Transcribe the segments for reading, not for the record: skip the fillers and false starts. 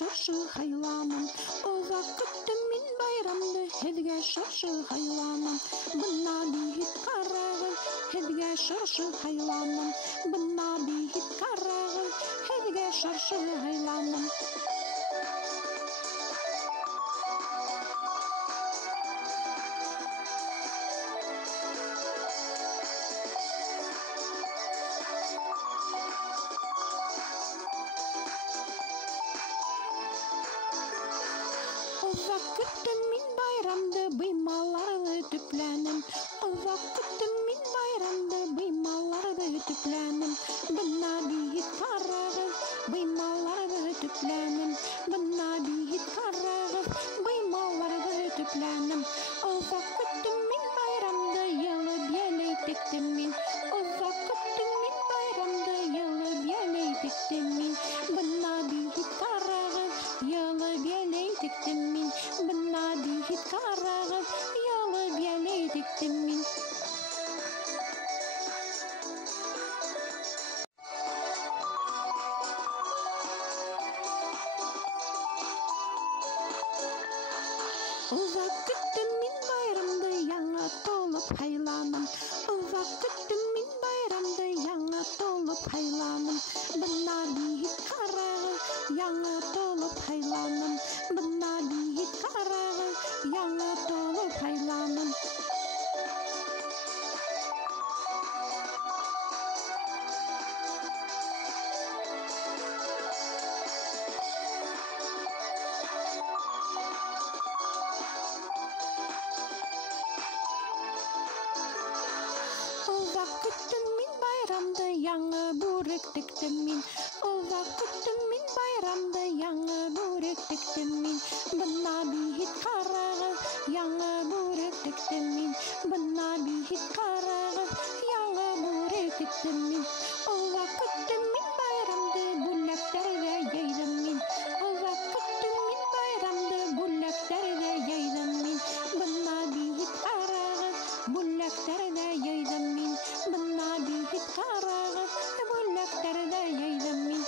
шаршы хайламын. Озақ күттім мен байрамды, хедге шаршы хайламын. Бұна бейхит қарағы, хедге шаршы хайламын. Бұна бейхит қарағы, хедге шаршы хайламын. Озақ күттім мен байрамды, быймаларды түпләнім. Озақ күттім мен байрамды, быймаларды түпләнім. Бұна бейхит қарағы, быймаларды түпләнім. Бұна бейхит қарағы, быймаларды түпләнім. Озақ күттім мен байрамды, еліп елей тектім мен. Озақ күттім мен байрамды, еліп елей тектім мен. Бұна бейхит қарағы, еліп елей тектім мен. Бұна бейхит қарағы, еліп елей тектім мен. Озақ күттім мен байрамды, яңа толып хайламын. Озақ күттім мен байрамды, яңа толып хайламын. Бұна бейхит қарағы, яңа толып хайламын. Бұна бейхит қарағы, яңа толып хайламын. Озақ күттім мен байрамды, яңа бүрек тіктім мен. Озақ күттім мен байрамды, яңа бүрек тіктім мен. Бұна бейхит қарағы, яңа бүрек тіктім мен. Бұна бейхит қарағы, яңа бүрек тіктім мен. Озақ күттім мен байрамды, бүләктерге ейдім мен. Озақ күттім мен байрамды, бүләктерге ейдім мен. Бұна бейхит қарағы, бүләктерге ейдім мен. Бұна бейхит қарағы, бүләктерге ейдім мен.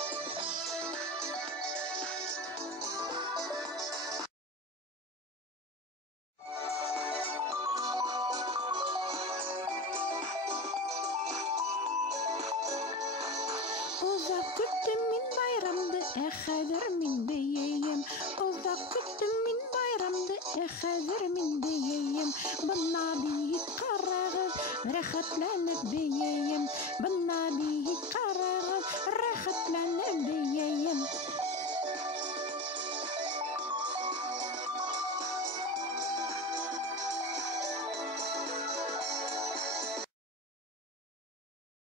Озақ күттім мен байрамды, хәзір мен бейейім. Озақ күттім мен байрамды, хәзір мен бейейім. Бұна бейхит қарағы, рәхәтлә